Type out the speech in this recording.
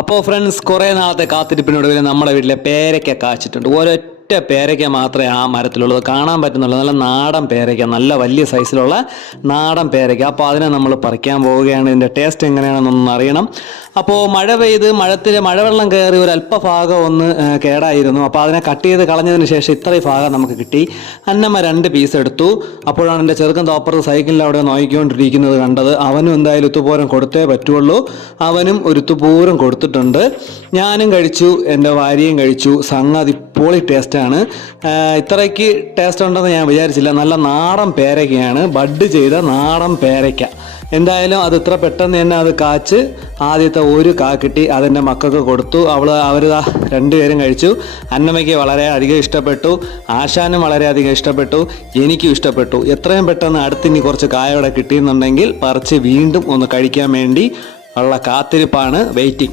അപ്പോൾ ഫ്രണ്ട്സ്, കുറേ നാളത്തെ കാത്തിരിപ്പിനൊടുവിൽ നമ്മുടെ വീട്ടിലെ പേരയ്ക്ക കാച്ചിട്ടുണ്ട്. ഒരൊറ്റ പേരയ്ക്ക മാത്രമേ ആ മരത്തിലുള്ളത് കാണാൻ പറ്റുന്നുള്ളൂ. നല്ല നാടൻ പേരയ്ക്ക, നല്ല വലിയ സൈസിലുള്ള നാടൻ പേരയ്ക്ക. അപ്പോൾ അതിനെ നമ്മൾ പറിക്കാൻ പോവുകയാണ്. ഇതിൻ്റെ ടേസ്റ്റ് എങ്ങനെയാണെന്നൊന്നും അറിയണം. അപ്പോൾ മഴ പെയ്ത് മഴവെള്ളം കയറി ഒരു അല്പഭാഗം ഒന്ന് കേടായിരുന്നു. അപ്പോൾ അതിനെ കട്ട് ചെയ്ത് കളഞ്ഞതിന് ശേഷം ഇത്രയും ഭാഗം നമുക്ക് കിട്ടി. അന്നമ്മ 2 പീസ് എടുത്തു. അപ്പോഴാണ് എൻ്റെ ചെറുക്കൻ തോപ്പുറത്ത് സൈക്കിളിൽ അവിടെ നോക്കിക്കൊണ്ടിരിക്കുന്നത് കണ്ടത്. അവനും എന്തായാലും ഉത്തുപൂരം കൊടുത്തേ പറ്റുള്ളൂ. അവനും ഒരു ഉത്തുപൂരം കൊടുത്തിട്ടുണ്ട്. ഞാനും കഴിച്ചു, എൻ്റെ ഭാര്യയും കഴിച്ചു. സംഗതി പൊളി ടേസ്റ്റാണ്. ഇത്രയ്ക്ക് ടേസ്റ്റ് ഉണ്ടെന്ന് ഞാൻ വിചാരിച്ചില്ല. നല്ല നാടൻ പേരയ്ക്കയാണ്, ബഡ് ചെയ്ത നാടൻ പേരയ്ക്ക. എന്തായാലും അത് ഇത്ര പെട്ടെന്ന് തന്നെ അത് കാച്ച് ആദ്യത്തെ ഒരു കാ കിട്ടി. അതെൻ്റെ മക്കൾക്ക് കൊടുത്തു. അവർ 2 പേരും കഴിച്ചു. അന്നമ്മയ്ക്ക് വളരെയധികം ഇഷ്ടപ്പെട്ടു, ആശാനും വളരെയധികം ഇഷ്ടപ്പെട്ടു, എനിക്കും ഇഷ്ടപ്പെട്ടു. എത്രയും പെട്ടെന്ന് അടുത്തിനി കുറച്ച് കായോടെ കിട്ടിയെന്നുണ്ടെങ്കിൽ പറിച്ച് വീണ്ടും ഒന്ന് കഴിക്കാൻ വേണ്ടി ഉള്ള കാത്തിരിപ്പാണ്, വെയിറ്റിംഗ്.